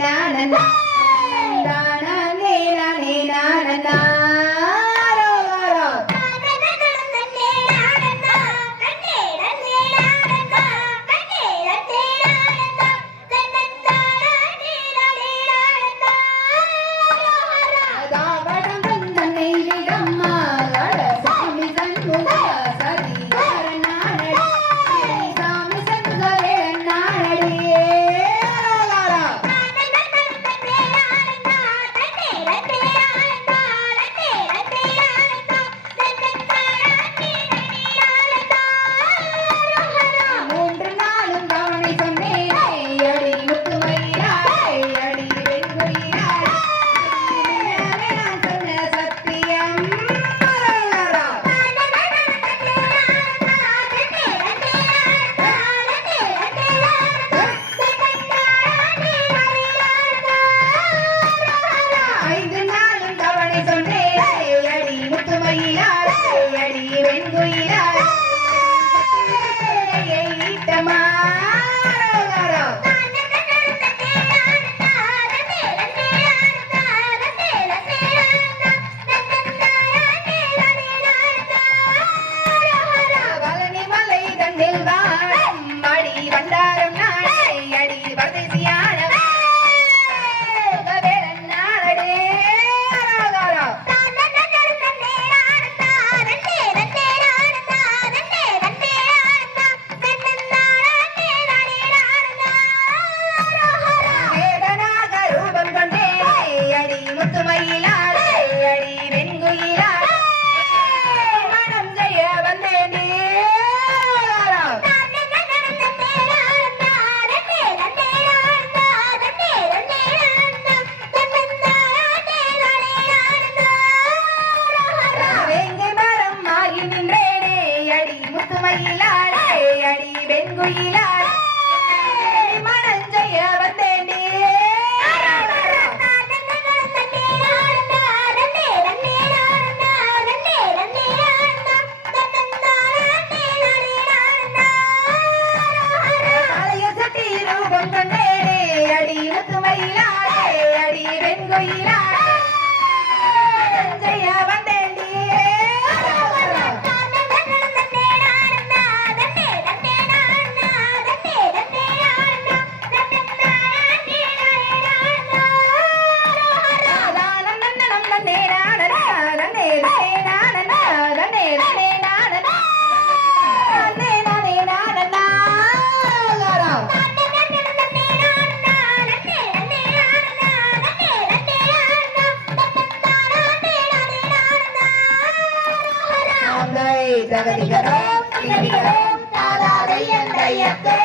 Đó là. Louise. மயிலாடையடி வெண்குயிலாடை மனம் செய்ய வந்தேன் நீரே அடி வெண்குயிலாடை செய்ய வந்தேன் நீ தகதிகரோ தகதிகரோ தாதாதையன் தையத்தோ